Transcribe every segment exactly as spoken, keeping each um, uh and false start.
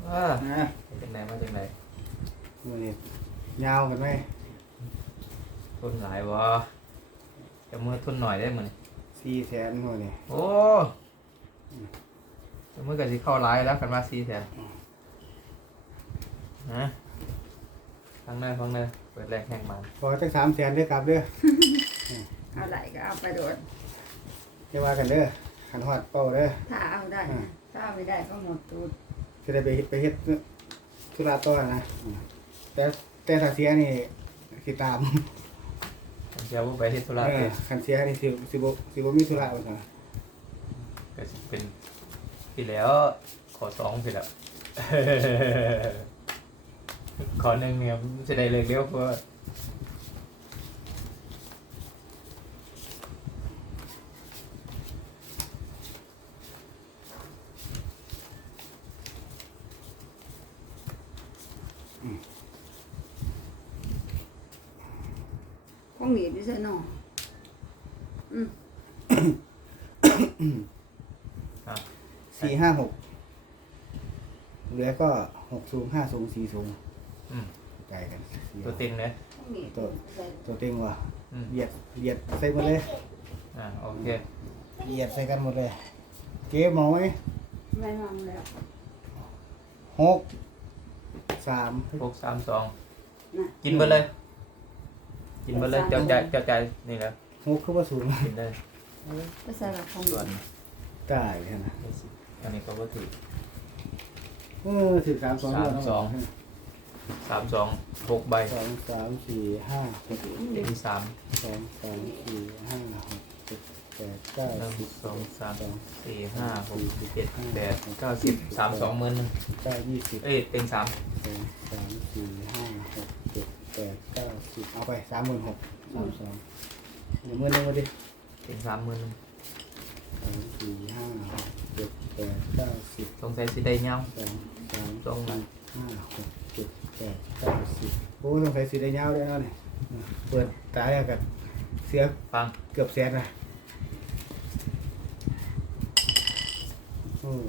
ว่านะมาจากไหนมาจากไหนมือนี่ยาวกันไหมทุนหลายวะจะมือทุนหน่อยได้มั้ยสี่แสนมือนี่โอ้จะมือกับสิเข้าร้ายแล้วกันมาซีแสนนะฟังเนยฟังเนยเปิดแรกแข่งมันพอจักสามแสนเด้อกลับเด้อเอาไหลก็เอาไปโดดจะว่ากันเด้อขันหอดเป้าเด้อถ้าเอาได้นะถ้าเอาไม่ได้ก็หมดตูดจะได้ไปเฮ็ดไปเฮ็ดธุระต่อนะอืมแต่แต่ถ้าเสียนี่สิตามเดี๋ยวผมไปที่ธุระเอเออง คันเสียนี่สิสิบ่สิบ่มีธุระว่าซั่นก็สิเป็นที่แล้วขอสองไปแล้ว ขอหนึ่งเนี่ยจะได้เลยเร็วเพราะว่าคงหนีบดิฉันเนาะอืมอ่ะสี่ห้าหกเหลือก็หกสูงห้าสูงสี่สูงอืมไกลกันสี่ตัวเต็งเนี่ยคงหนีบใส่ตัวเต็งว่ะอืมเหยียดเหยียดใส่หมดเลยอ่าโอเคเหยียดใส่กันหมดเลยเก็บมองไหมไม่มองแล้วหกสามหกสามสองนะกินไปเลย กินไปเลยเจ้าใจเจ้าใจนี่แหละหกคือว่าสูงกินได้ก็ใส่แบบคงหส่วนนีบตายใช่ไหมนี่สิอันนี้ก็ว่าถือเออถึงสามสองสามสอง สามสองหกใบสองสามสี่ห้าหกเต็งสามสองสามสี่ห้าหกเจ็ดแปดเก้าหนึ่งสิบสองสามสองสี่ห้าหกเจ็ดแปดเก้าสิบสามสองหมื่นหนึ่งเก้ายี่สิบเอ้ยเต็งสามสองสามสี่ห้าหกเจ็ดแปดเก้าสิบเอาไปสามหมื่นหกสามสองเดี๋ยวมื่อนึงมาดิเต็งสามหมื่นหนึ่งสองสี่ห้าหกเจ็ดแปดเก้าสิบสงสัยสิได้เงาสองสามตรงนั้นห้าหกเจ็ดแปดเก้าสิบโอ้ต้องใส่สีได้ยาวด้วยเนาะเนี่ยเปิดตายแล้วกับเสียฟังเกือบแสนนะอืม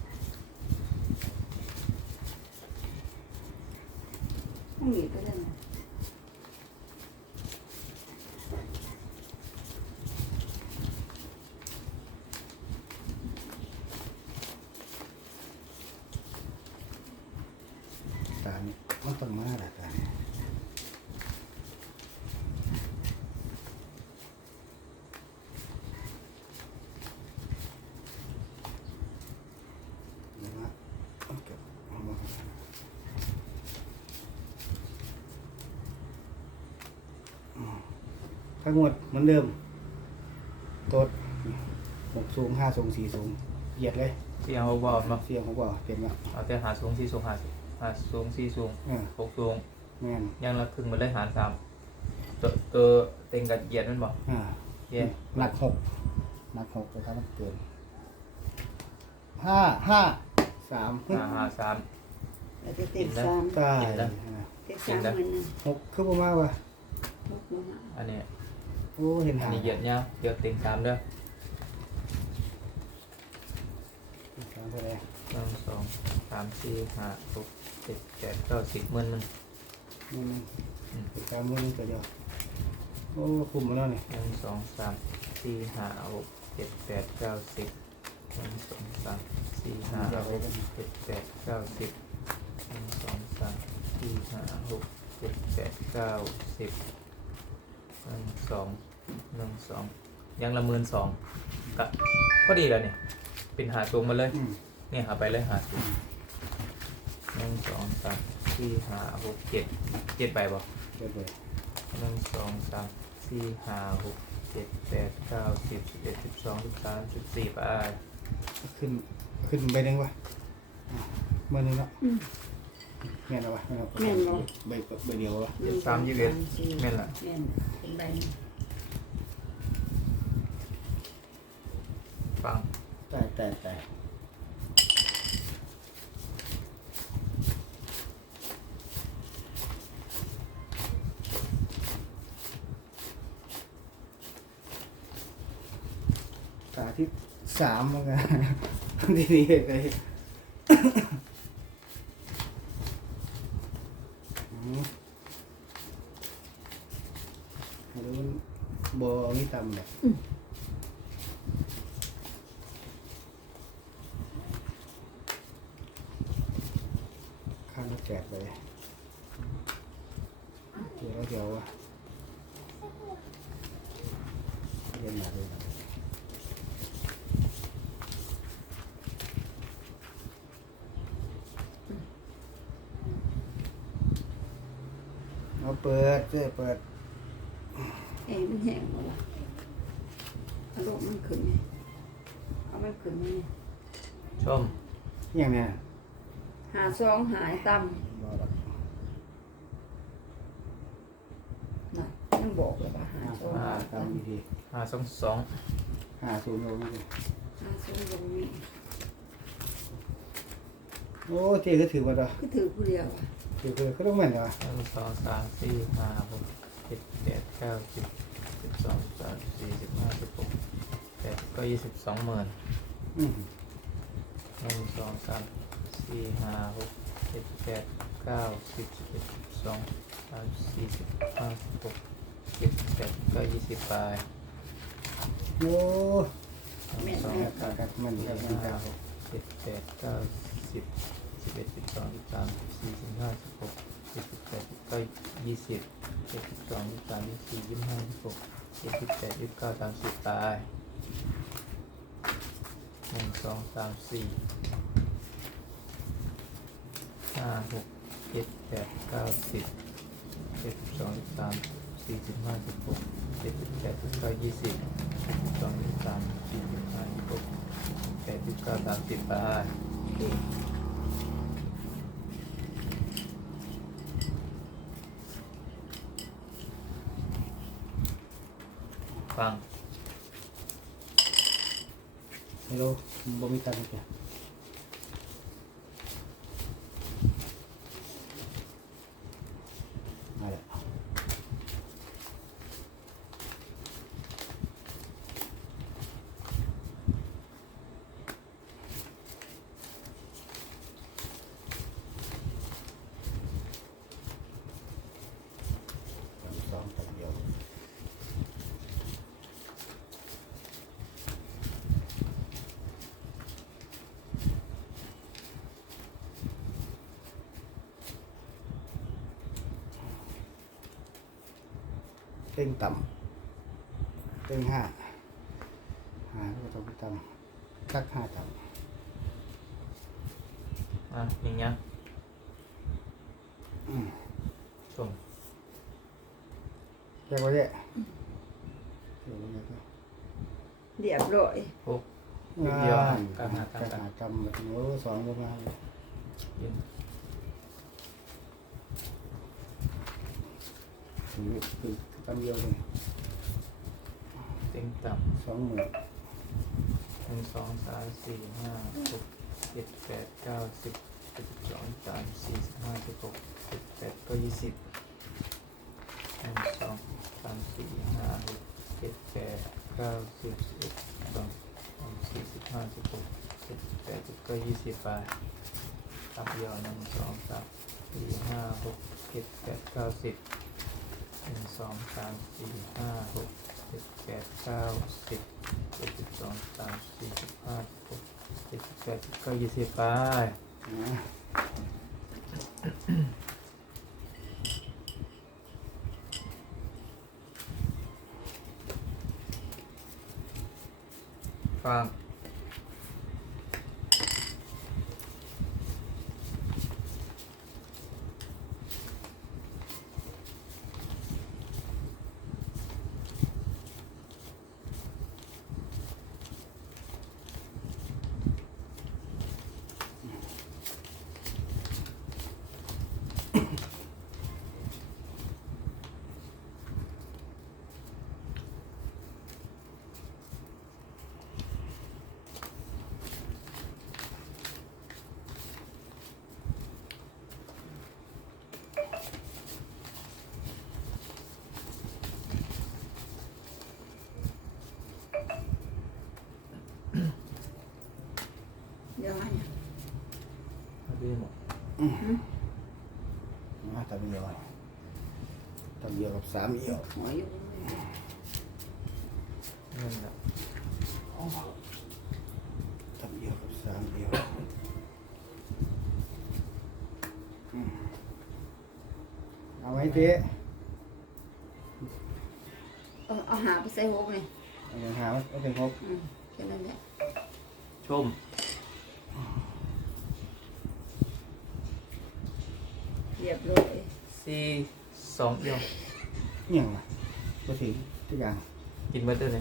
คงหนีบไปเลยนะตานี่มันต้องมาละตานี่เดี๋ยวนะเอาเก็บเอามาอืมทั้งหมดเหมือนเดิมโต๊ดหกสูงห้าสูงสี่สูงเหยียดเลยเสียงเขาบอกมาเสียงเขาบอกเต็มละเอาแต่หาสูงสี่สูงหาสูงหาสูงสี่สูงเออหกสูงแม่นยังละครึ่งมาเลยหารสามตัวตัวเต็งกับเหยียดมันบอกอ่าเย้หนักหกหนักหกเลยครับมันเกินห้าห้าสามห้าห้าสามแล้วจะติดสามตายเห็นแล้วติดสามเหมือนนะหกคือประมาณว่าลูกมันอะอันนี้โอ้เห็นอันหางนี้เหยียดเนี้ยเหยียดเต็งสามเด้อสามเท่าไหร่หนึ่งสองสามสี่ห้าหกเจ็ดแปดเก้าสิบหมื่นมันนี่มันอืมเป็นการมือนึงตัวเดียวโอ้คุมมาแล้วนี่หนึ่งสองสามสี่ห้าหกเจ็ดแปดเก้าสิบหนึ่งสองสามสี่ห้าหกเจ็ดแปดเก้าสิบหนึ่งสองสามสี่ห้าหกเจ็ดแปดเก้าสิบหนึ่งสองหนึ่งสองยังละหมื่นสองก็พอดีแล้วเนี่ยเป็นหาสูงมาเลยอืมเนี่ยหาไปเลยหาสูงหนึ่งสองสามสี่ห้าหกเจ็ดเจ็ดไปบ่เดี๋ยวไปหนึ่งสองสามสี่ห้าหกเจ็ดแปดเก้าสิบสิบเอ็ดสิบสองสิบสามสิบสี่ไปขึ้นขึ้นไปหนึ่งวะอ่ะมือหนึงแล้วแม่นแล้ววะแม่นแล้วแม่นบ่ใบใบเดียววะเจ็ดสามยี่สิบเอ็ดแม่นละแม่นเป็นใบหนึ่งฟังแต่แต่แต่ตาที่สามแล้วกัน ทีนี้เลยมหรือมันบ่มีต่ำแบบข้างละแปดไปเดี๋ยวเราเดี๋ยววะเรียนหนักเลยนะเอาเปิดเจ้เปิดเอ้มันแห้งหมดละอารมณ์มันขึ้นไงเอามันขึ้นไงชมอย่างเนี้ยหาซองหายต่บ่หรอกำน่ะยังบอกเลยว่าหาห้าซสออง งหาห้าต่ตามวิธีห้าสองสองห้าศูนย์ลงนี่ดิำหาซองลงนี่โอ้เจ๊ก็ถือมาต่อก็ถือผู้เดียวอะถือคือเขาต้องเหมือนต่อหนึ่งสองสามสี่ห้าหกเจ็ดแปดเก้าสิบสิบสองสิบสามสิบสี่สิบห้าสิบหกแปดก็ยี่สิบสองหมื่นอืมหนึ่งสองสามสี่ห้าหกเจ็ดแปดเก้าสิบสิบเอ็ดสิบสองสามสี่สิบห้าสิบหกเจ็ดแปดก็ยี่สิบไปโอ้หนึ่งสองครับครับครับมันสี่ครับห้ามันครับหกเจ็ดแปดเก้าสิบสิบเอ็ดสิบสองสิบสามสิบสี่สิบห้าสิบหกเจ็ดสิบแปดสิบเก้ายี่สิบเจ็ดสิบสองยี่สิบสามยี่สิบสี่ยี่สิบห้ายี่สิบหกเจ็ดสิบแปดยี่สิบเก้าสามสิบตายหนึ่งสองสามสี่ห้าหกเจ็ดแปดเก้าสิบเจ็ดสิบสองยี่สิบสามสี่สิบห้าสิบหกเจ็ดสิบแปดสิบเก้ายี่สิบเจ็ดสิบสองยี่สิบสามสี่สิบห้ายี่สิบหกแปดสิบเก้าสามสิบตาย ฟังฮัลโหลบ่มีตังค์จ้ะมาแล้วสองตังเดียวเต็งต่ำเต็งห้าห้าก็ต้องต่ำกักห้าต่ำอ่ะอย่างเงี้ยอืมชมแยกไว้เนี่ยเดี๋ยวมันจะเรียบร้อยหกงาเดียวน กักาก รหาหากำกันกรรมแบบโอ้สอนประมาณยินถึงถึงกำเดียวเลยเต็งต่สองหมื่นำหนึ่งสองสามสี่ห้าหกเจ็ดแปดเก้าสิบเจ็ดสิบสองสามสี่สิบห้าสิบหกเจ็ดแปดก็ยี่สิบหนึ่งสองสามสี่ห้าหกเจ็ดแปดเก้าสิบสิบเอ็ดสิบสองสามสี่สิบห้าสิบหกเจ็ดแปดสิบก็ยี่สิบไปตับเดียวหนึ่งสองสามสี่ห้าหกเจ็ดแปดเก้าสิบหนึ่งสองสามสี่ห้าหกเจ็ดแปดเก้าสิบเจ็ดสิบสองสามสี่สิบห้าสิบหกเจ็ดสิบแปดสิบก็ยี่สิบไปนะฟังเดี๋ยวให้เอาดีหมดเอามาตำเดียวตำเดียวกับสามเดียวหัวอยู่นั่นแหละตำเดียวกับสามเดียวอืมเอาไว้เจ๊เออเอาหาไปใส่หกเลยเอาอย่างหาไม่เป็นครบอืมแค่นั้นแหละชมเรียบร้อยสี่สองเดียวเนี่ยงมาถึงทุกอย่างกินเบิดเลย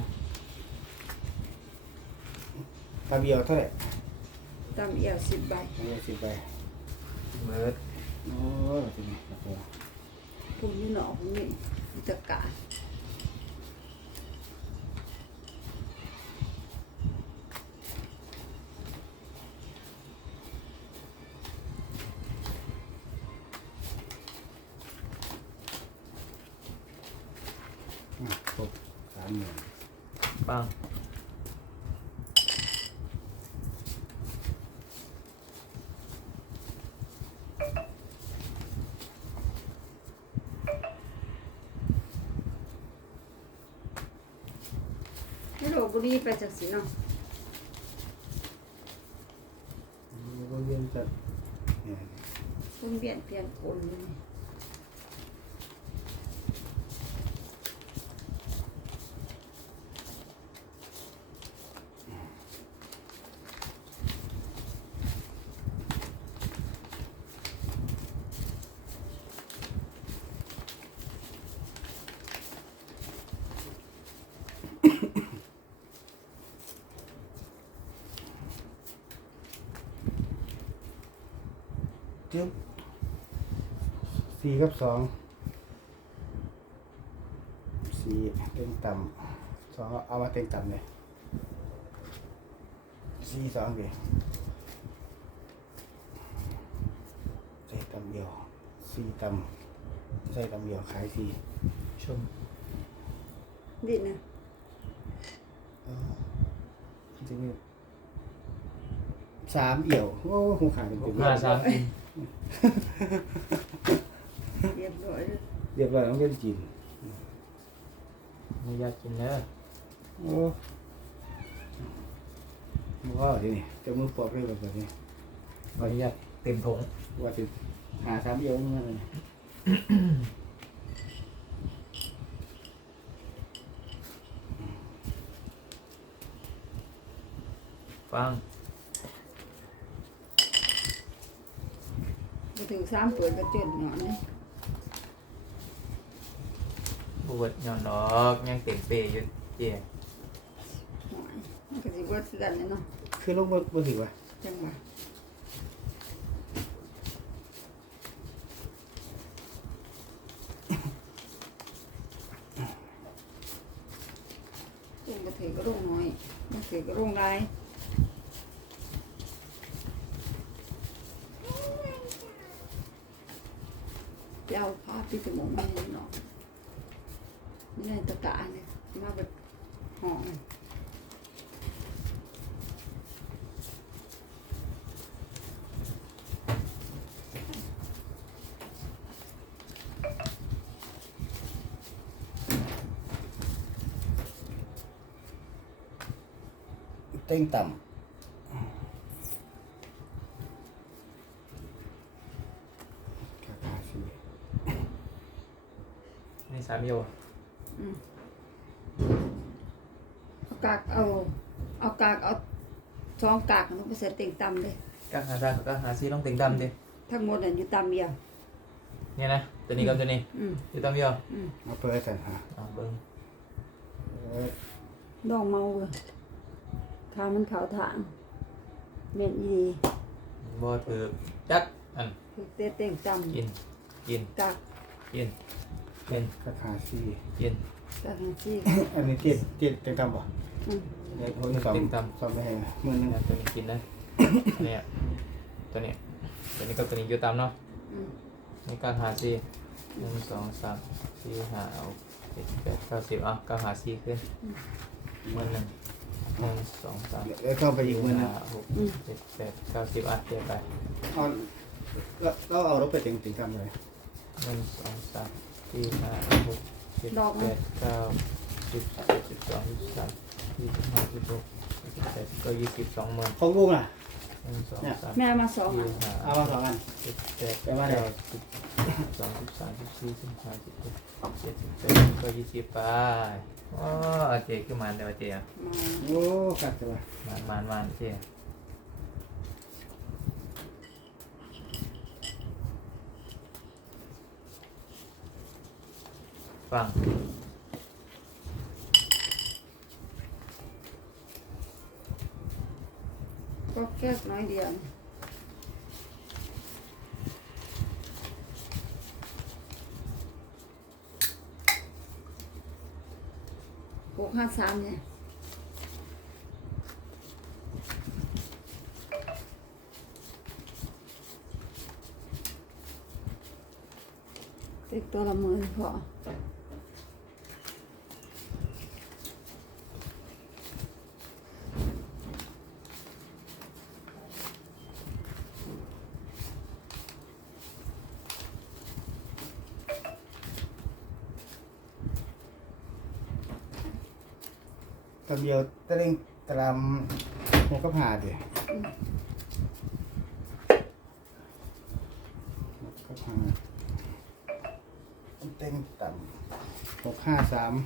ตำเดียวเท่าไหร่ตำเอี่ยวสิบใบตำเดียวสิบใบกินเบิดโอ้ยจริงครับผมพวกนี้หนอพวกนี้มีตะกาอ่ะครบสามหมื่นปังให้โลบุรีไปจากสีเนาะแล้วก็เรียนจัดเนี่ยคนเปลี่ยนเปลี่ยนคนเลยจึ๊บสี่กับสองสี่เต็งต่ำสองเอามาเต็งต่ำเลยสี่สองเดียวใส่ต่ำเดียวสี่ต่ำใส่ต่ำเดียวขายสี่ชมดินะเออจริงๆสามเอี่ยวโอ้หูขาดเป็นหเต็กมห้าสามกินเรียบร้อยเลยเรียบร้อยต้องเล่นจีนไม่อยากกินแล้วโอ้ว้าวทีนี้จะมือปอกได้แบบนี้ไม่อยากเต็มถงว่าจะหาสามเอี่ยวนี่เลยฟังมาถึงสามเปิดกระเจิดหนอนเลยบวชย้อนดอกยังเต็มเปย์อยู่เจี๊ยหอยมันก็สิเบิดสิดันเลยเนาะคือลูกบ่บ่ถือว่าจังหวะลงมาถือก็ลงน้อยมาถือก็ลงไรไปเอาผ้าปิดจมูกแม่เนาะนี่ในตะกร้าเนี่ยมาแบบห่อมันเต็งต่ำราคาสี่นี่สามโยอืมเอากากเอาเอากากเอาสองกากมันไปใส่เต็งตำเลยก็หาได้ก็หาซีต้องเต็งดำดิทั้งหมดน่ะอยู่ตำเดียวเนี่ยนะตัวนี้กับตัวนี้อืมอยู่ตามโยอืมมาเปิดกันฮะเอาเบิ้งเออดองเมาเลยขามันขาวถางเม็ดอีบ่ถือจัดอันคือเตะเต็งตกินกินำกากกินกินราคาสี่กินกากหันซี่อันนี้เจ็ดเจ็ดเต็งต่ำป่ะอืมเดี๋ยวคนที่สองสองไม่ให้หมื่นหนึงเนี่ยตัวนี้กินนะอันเนี้ยตัวนี้ตัวนี้กับตัวนี้อยู่ตามเนาะอืมนี่ก็หาซีหนึ่งสองสามสี่ห้าหกเจ็ดแปดเก้าสิบอ่ะก็หาซีขึ้นหมื่นหนึ่งหนึ่งสองสามเดี๋ยวเข้าไปอีกหมื่นหนึงห้าหกเจ็ดแปดเก้าสิบอ่ะเดี๋ยวไปเอาแล้วเราเอารถไปเต็งเต็งต่ำเลยหนึ่งสองสามสี่ห้าหกเจ็ดแปดเก้าสิบสิบเอ็ดสิบสองสิบสามยี่สิบห้าสิบหกสิบเจ็ดก็ยี่สิบสองหมื่นของลุงอ่ะหนึ่งสองสามแม่เอามาสองสี่อ่ะห้าเอามาสองอันสิบแปดไปว่าไหนเก้าสิบสองสิบสามสิบสี่สิบห้าสิบหกเจ็ดสิบแปดก็ยี่สิบไปอ๋อเจ๊ขึ้นมาเดี๋ยวเจ๊อะมาโอ้กัดจังวะมานมานมานเจ๊ฟังก็แค่น้อยเดียวหกห้าสามเนี่ยติดตัวละหมื่นพอตอนเดียวตะเล่งตะลำหัวกระผาดิหัวกระผาเต็งต่ำหกห้าสาม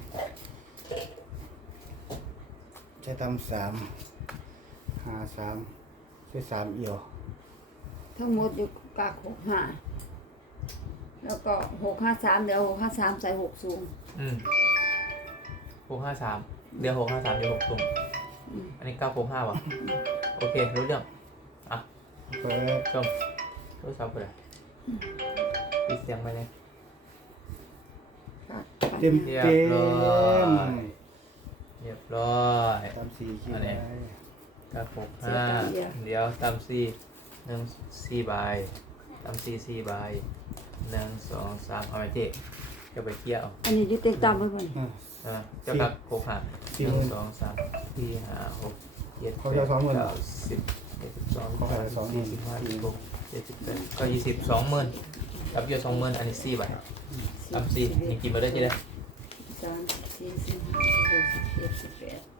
ใช้ตำสามห้าสามใช้สามเอี่ยวทั้งหมดอยู่กากหกห้าแล้วก็หกห้าสามเดี๋ยวหกห้าสามใส่หกสูงอืมหกห้าสามเดี๋ยวหกห้าสามเดี๋ยวหกตุ่มอืมอันนี้เก้าหกห้าวะโอเค รู้เรื่อง อ่ะเปิดชมรู้สอบไปเลยปิดเสียงไปเลยกากเต็มเรียบเต็ร้อยมเรียบร้อยตำสี่คิวอันนี้ไว้เก้าหกห้าเดี๋ยวตามสี่หนึ่งสี่ใบตามสี่สี่ใบหนึ่งสองสามเอาไปเจ๊จะไปเที่ยวอันนี้อยึดเต็มตามไปก่อนอ่ะอ่าเจ้ากับหกห้าสี่หหมื่นึ่นงสองสามสี่ห้าหกเจ็ดแปเขาดจะสองหมื่นเก้าสิบเจ็ดสิบสองเขาขายสองหมื่สี่นสิบห้าสิบหกเจ็ดสิบแปดก็ยี่สิบสองหมื่นกับเยอะสองหมื่นอันนี้สี่ใบตามสี่มีกี่มาได้จีได้สามสิบสี่สิบห้าสิบหกสิบเจ็ดสิบแปด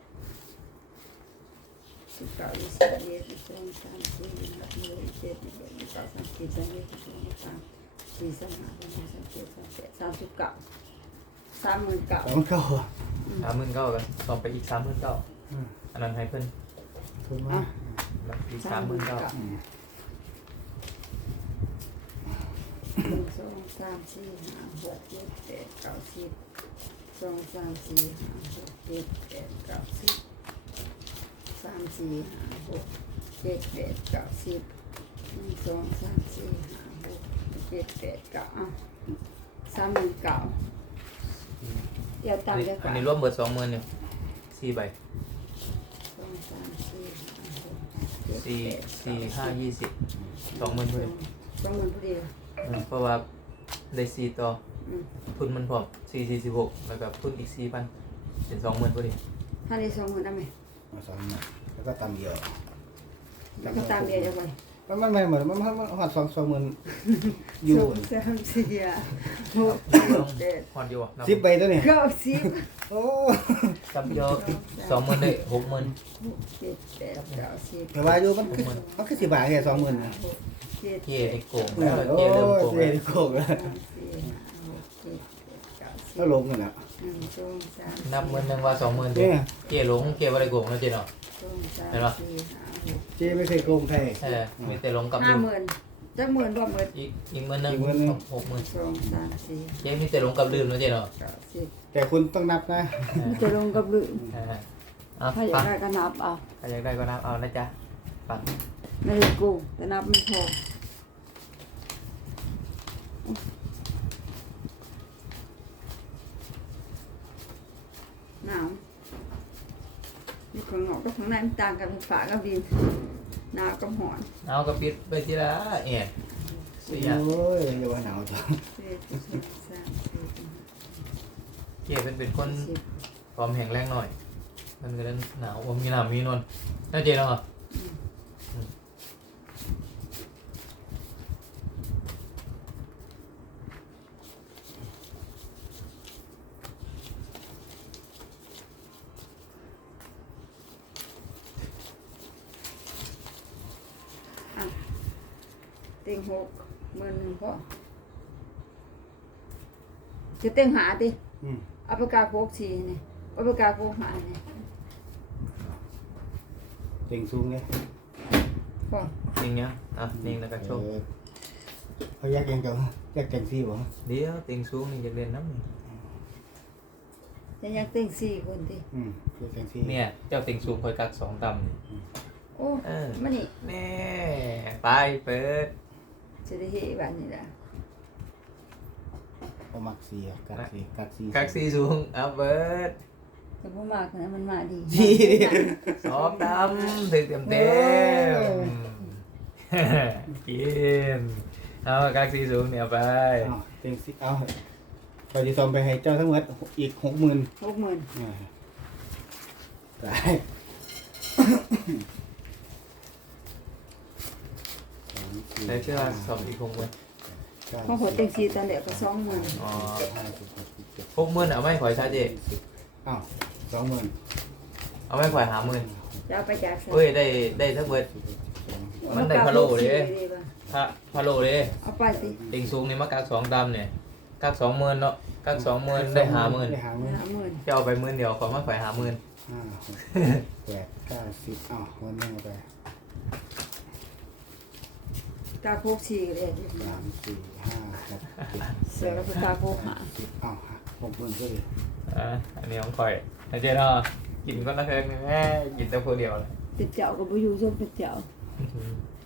สิบเก้ายี่สิบเอ็ดยี่สิบสองสามสี่ยี่สิบห้ายี่สิบหกยี่สิบเจ็ดยี่สิบแปดยี่สิบเก้าสามสิบสามสิบเอ็ดสามสิบสองสามสี่สามห้าสามหกสามเจ็ดสามแปดสามสิบเก้าสามหมื่นเก้าสองเก้าสามหมื่นเก้ากันสองไปอีกสามหมื่นเก้าอืมอันนั้นให้เพิ่นถูกไหมอีกสามหมื่นเก้าอืมหนึ่งสองสามสี่ห้าหกเจ็ดแปดเก้าสิบสองสามสี่ห้าหกเจ็ดแปดเก้าสิบสามสี่ห้าหกเจ็ดแปดเก้าสิบหนึ่งสองสามสี่ห้าหกเจ็ดแปดเก้าอ่ะสามหมื่นเก้าเดี๋ยวอัตาน มนี้เดี๋ยวก่อัอน นนี้รวมเบิดสองหมื่นอยู่สี่ใบสองสามสี่ห้าหกเจ็ดสี่แปดสี่เก้าห้ายี่สิบสองหมื่นพอดีสองหมื่นพอดีอืมเพราะว่าได้สี่ต่ออืมทุนมันพร้อมสี่สี่สิบหกแล้วก็ทุนอีกสี่พันเป็นสองหมื่นพอดีถ้าได้สองหมื่นได้ไหมมาสองหมื่นแล้วก็ตำเดียวแล้วก็ตามเดียวจะไปมันมันไม่เหมือนมันมันมันหัดสองสองหมื่นอยู่สองสามสี่ห้าหกเจ็ดพอดีวะนับสิบใบตัวนี้เก้าสิบโอ้จำเดียวสองหมื่นได้หกหมื่นหกเจ็ดแปดเก้าสิบแต่ว่าอยู่มันคือมันคือสิบบาทแค่สองหมื่นนะหกเจ็ดเจ๊ได้โกงโอ้แล้วโหเจ๊เริ่มโกงเจ๊แล้วได้โกงแล้วสามสี่ห้าหกเจ็ดแปดเก้าสิก็บลงกันแล้วหนึ่งสองสามนับหมื่นหนึ่งว่าสองหมื่นเจ๊เนี่ยเจ๊หลงเจ๊ว่าได้โกงแล้วเจ๊เนาะสองสามเห็นปะสี่ห้าหกเจ๊ไม่เคยโกงใครเออมีแต่หลงกับห้าลืมหมื่นจะหมื่นรวมหมื่นอีกอีกหมื่นหนึ่งอีกหมื่นหนึ่งหกหมื่นสองสามสี่เจ๊มีแต่หลงกับลืมแล้วเจ๊เนาะเก้าสิบแต่คุณต้องนับนะเออจะลงกับลืมเออเอาถ้าอยาฟักงได้ก็นับเอาใครอยากได้ก็นับเอานะจ๊ะฟังไม่ได้กูแต่นับไม่พอหนาวนี่ของหงอกกับของในมันต่างกันเป็นฝากับดินหนาวกับหอนเอากระปิดไปทีละเอ็ดสี่โอ้ยอย่าว่าหนาวจ้ะเจ็ดสิบสามสี่สิบเจ๊เป็นเป็นคนสิบพร้อมแข็งแรงหน่อย มันก็เลยหนาวอมมีหนาวมีนวลน่าเจ๊เนาะต็งหกหมื่นหนึ่งพอจะเต็งหาดิอืมเอาปากกาโคกสี่นี่เอาปากกาโคกหานี่เต็งสูงเนี่ยพอนิ่งเนี้ยอ่ะนิ่งแล้วก็โชว์เออเขาแยกยังเจ้าแยกจังซี่บ่เดี๋ยวติงสูงนี่จะเรียนน้ำนี่จะยังเต็งสี่คนดิอืมแยกจังซี่เนี่ยเจ้าติงสูงคอยกักสองตำนี่โอ้เออมันนี่แน่ไปเปิดจะได้เห็นบ้านนี่ละเอามักซี่อะกักซี่กักซี่กักสีสูงเอาเปิดแต่พอมากนะมันมาดีสองตำถึงเต็มเต็มกินเอากักสีสูงเนี่ยไปเอาเต็งซี่เอาไปสิซ่อมไปให้เจ้าทั้งหมดอีกหกหมื่นหกหมื่นอ่าได้ สองสี่ได้เชื่อสอบอีกหกหมื่นเก้าพอหัวเต็งสี่ตอนเด็กก็สองหมื่นอ๋อสิบห้าสิบหกสิบเจ็ดหกหมื่นเอาไม่ข่อยชาเจสิบอ้าวสองหมื่นเอาไม่ข่อยหาหมื่นจะเอาไปจากเฮ้ยได้ได้ทั้งเบิดสิบเอ็ดสิบสองมันได้พะโล้เลยดีป่ะพระพะโลเลยเอาไปสิติงสูงนี่มากักสองตำเนี่ยกักสองหมื่นเนาะกักสองหมื่นได้หาหมื่นได้หาหมื่นห้าหมื่นจะเอาไปหมื่นเดียวขอมาข่อยหาหมื่นห้าหกแปดเก้าสิบอ้าววันนี้เอาไปกาโคกสี่ก็ได้ดิสามสี่ห้าหกเจ็ดเสือกับกาโคกหาสิบอ้าวหกหมื่นก็เลยอ่ะอันนี้ของข่อยอาเจเนาะกินก็นักเอิงแม่กินแต่คนเดียวเลยเป็ดเจ้ากับบุยูส้มเป็ดเจ้าอ